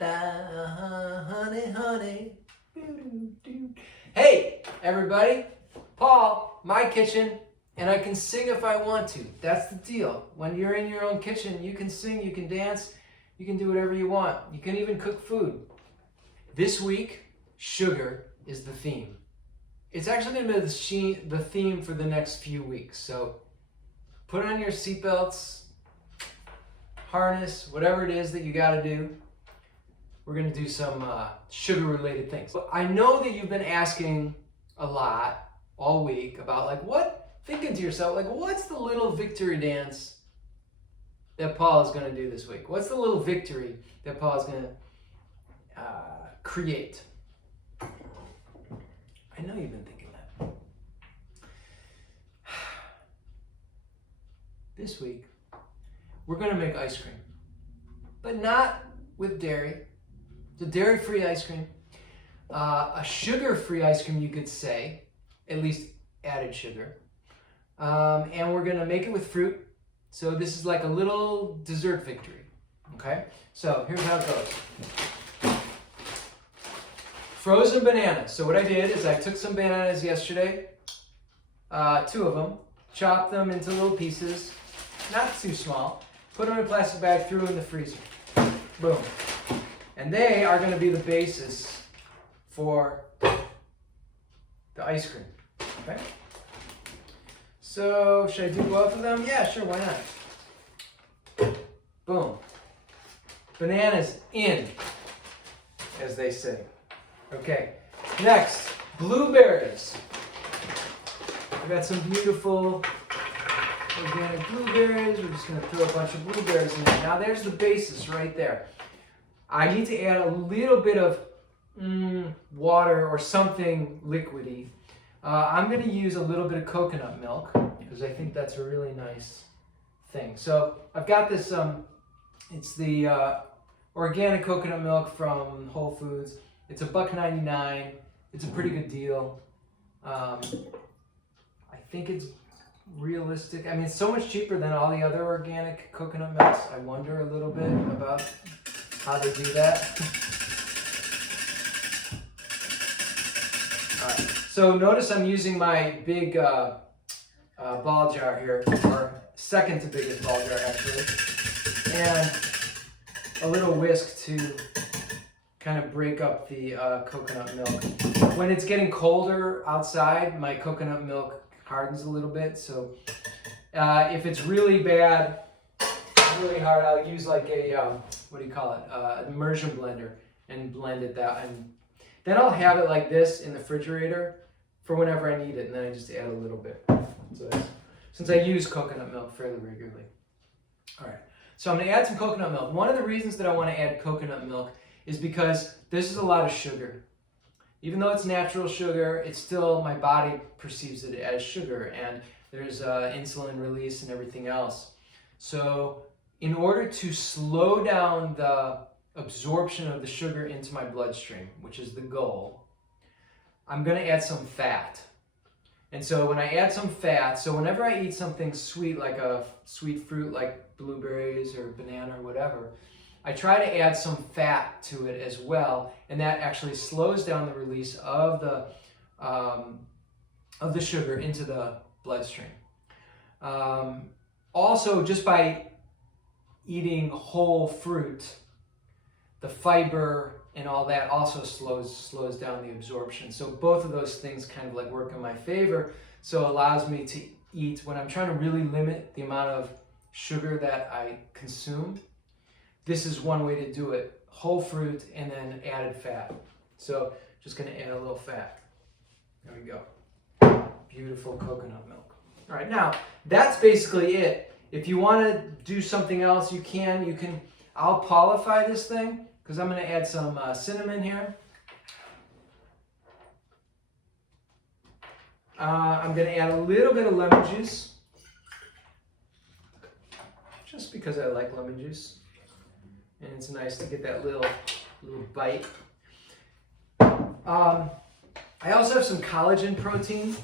honey, honey. Hey, everybody. Paul, my kitchen, and I can sing if I want to. That's the deal. When you're in your own kitchen, you can sing, you can dance, you can do whatever you want. You can even cook food. This week, sugar is the theme. It's actually going to be the theme for the next few weeks. So put on your seatbelts, harness, whatever it is that you got to do. We're going to do some sugar-related things. But I know that you've been asking a lot all week about thinking to yourself, what's the little victory dance that Paul is going to do this week? What's the little victory that Paul is going to create? I know you've been thinking that. This week, we're going to make ice cream, but not with dairy. It's a dairy-free ice cream, a sugar-free ice cream, you could say, at least added sugar. And we're going to make it with fruit. So this is like a little dessert victory. Okay? So here's how it goes. Frozen bananas. So what I did is I took some bananas yesterday, 2 of them, chopped them into little pieces, not too small, put them in a plastic bag, threw them in the freezer. Boom. And they are going to be the basis for the ice cream. Okay? So, should I do both of them? Yeah, sure, why not? Boom. Bananas in, as they say. Okay, next, blueberries. I've got some beautiful organic blueberries. We're just going to throw a bunch of blueberries in there. Now, there's the basis right there. I need to add a little bit of water or something liquidy. I'm going to use a little bit of coconut milk because I think that's a really nice thing. So I've got this, it's the organic coconut milk from Whole Foods. It's $1.99. It's a pretty good deal. I think it's realistic. I mean, it's so much cheaper than all the other organic coconut milks. I wonder a little bit about how they do that. All right. So notice I'm using my big ball jar here, or second to biggest ball jar actually, and a little whisk to kind of break up the coconut milk. When it's getting colder outside, my coconut milk hardens a little bit. So if it's really bad, really hard, I'll use like a an immersion blender and blend it that, and then I'll have it like this in the refrigerator for whenever I need it, and then I just add a little bit. So since I use coconut milk fairly regularly. All right, so I'm going to add some coconut milk. One of the reasons that I want to add coconut milk is because this is a lot of sugar. Even though it's natural sugar, it's still, my body perceives it as sugar, and there's insulin release and everything else. So in order to slow down the absorption of the sugar into my bloodstream, which is the goal, I'm going to add some fat. And so when I add some fat, so whenever I eat something sweet, like a sweet fruit like blueberries or banana or whatever, I try to add some fat to it as well, and that actually slows down the release of the sugar into the bloodstream. Also, just by eating whole fruit, the fiber and all that also slows down the absorption. So both of those things kind of like work in my favor. So it allows me to eat, when I'm trying to really limit the amount of sugar that I consume, this is one way to do it. Whole fruit and then added fat. So just gonna add a little fat. There we go. Beautiful coconut milk. All right, now that's basically it. If you wanna do something else, you can, I'll qualify this thing because I'm going to add some cinnamon here. I'm going to add a little bit of lemon juice, just because I like lemon juice, and it's nice to get that little bite. I also have some collagen protein.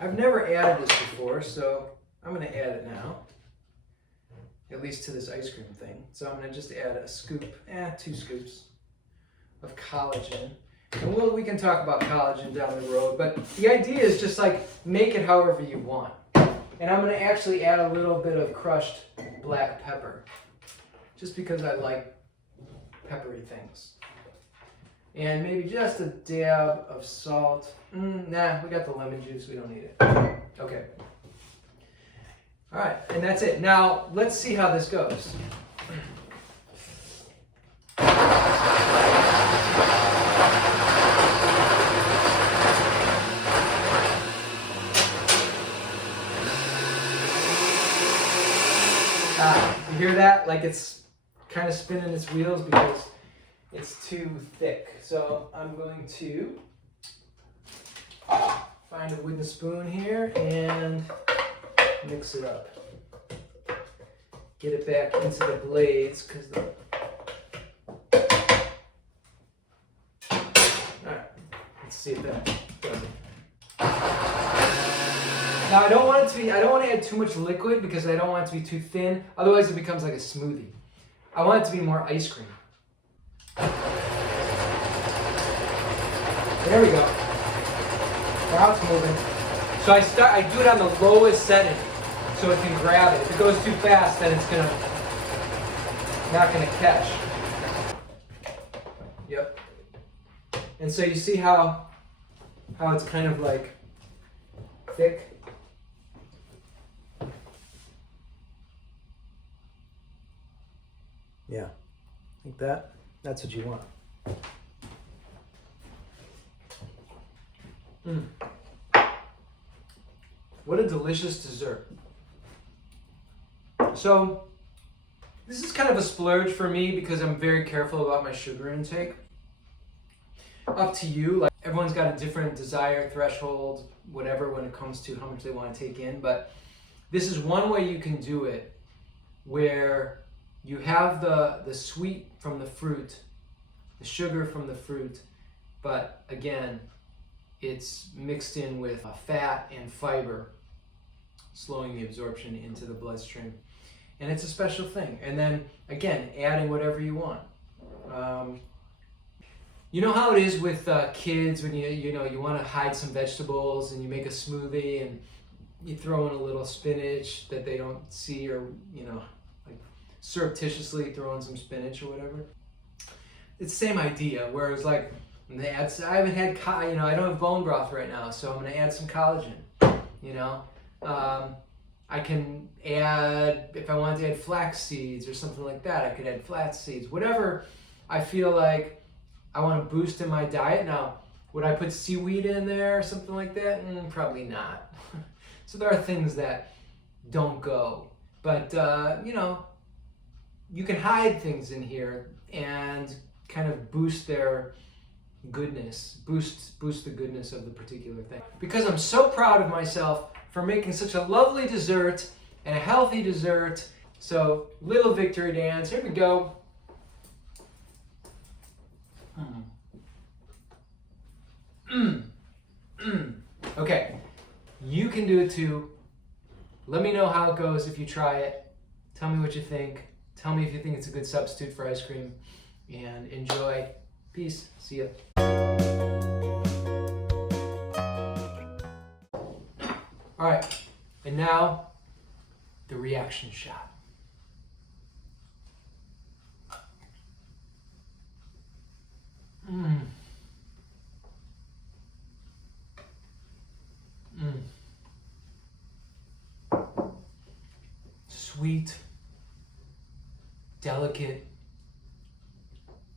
I've never added this before, so I'm going to add it now. at least to this ice cream thing. So I'm gonna just add a scoop, 2 scoops of collagen. And we can talk about collagen down the road, but the idea is just like make it however you want. And I'm gonna actually add a little bit of crushed black pepper, just because I like peppery things. And maybe just a dab of salt. Nah, we got the lemon juice, we don't need it. Okay. All right, and that's it. Now, let's see how this goes. You hear that? Like it's kind of spinning its wheels because it's too thick. So I'm going to find a wooden spoon here and mix it up. Get it back into the blades because Alright, let's see if that does it. Now I don't want to add too much liquid because I don't want it to be too thin, otherwise it becomes like a smoothie. I want it to be more ice cream. There we go. Now it's moving. So I do it on the lowest setting so it can grab it. If it goes too fast, then it's not gonna catch. Yep. And so you see how it's kind of like thick. Yeah, like that. That's what you want. What a delicious dessert. So, this is kind of a splurge for me because I'm very careful about my sugar intake. Up to you, like everyone's got a different desire threshold, whatever, when it comes to how much they want to take in, but this is one way you can do it where you have the sweet from the fruit, the sugar from the fruit, but again, it's mixed in with fat and fiber, slowing the absorption into the bloodstream. And it's a special thing. And then, again, adding whatever you want. You know how it is with kids when you want to hide some vegetables and you make a smoothie and you throw in a little spinach that they don't see, or like surreptitiously throw in some spinach or whatever. It's the same idea, where it's like, I haven't had, I don't have bone broth right now, so I'm going to add some collagen, I can add, if I wanted to add flax seeds or something like that, I could add flax seeds. Whatever I feel like I want to boost in my diet. Now, would I put seaweed in there or something like that? Probably not. So there are things that don't go. But, you can hide things in here and kind of boost their goodness, boost the goodness of the particular thing. Because I'm so proud of myself for making such a lovely dessert and a healthy dessert. So, little victory dance. Here we go. Okay, you can do it too. Let me know how it goes if you try it. Tell me what you think. Tell me if you think it's a good substitute for ice cream. And enjoy. Peace. See ya. All right, and now the reaction shot. Sweet, delicate,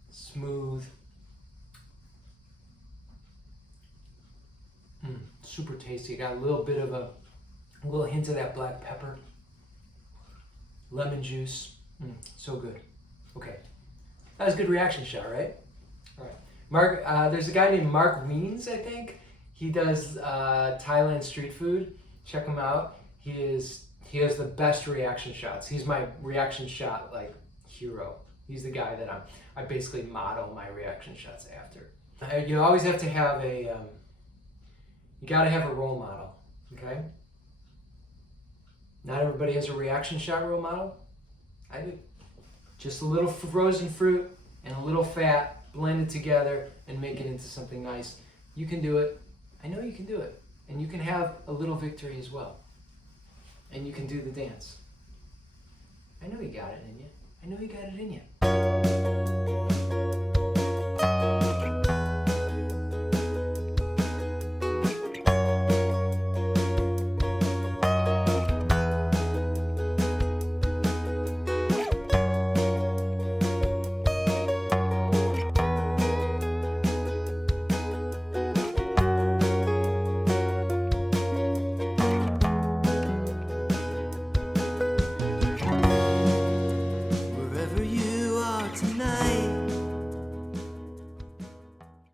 smooth, super tasty. Got a little bit of a little hint of that black pepper, lemon juice, so good. Okay, that was a good reaction shot, right? All right, Mark. There's a guy named Mark Wiens, I think. He does Thailand street food. Check him out. He has the best reaction shots. He's my reaction shot hero. He's the guy that I basically model my reaction shots after. You always have to have you gotta have a role model, okay? Not everybody has a reaction shot role model. I do. Just a little frozen fruit and a little fat blended together and make it into something nice. You can do it. I know you can do it. And you can have a little victory as well. And you can do the dance. I know you got it in you. I know you got it in you.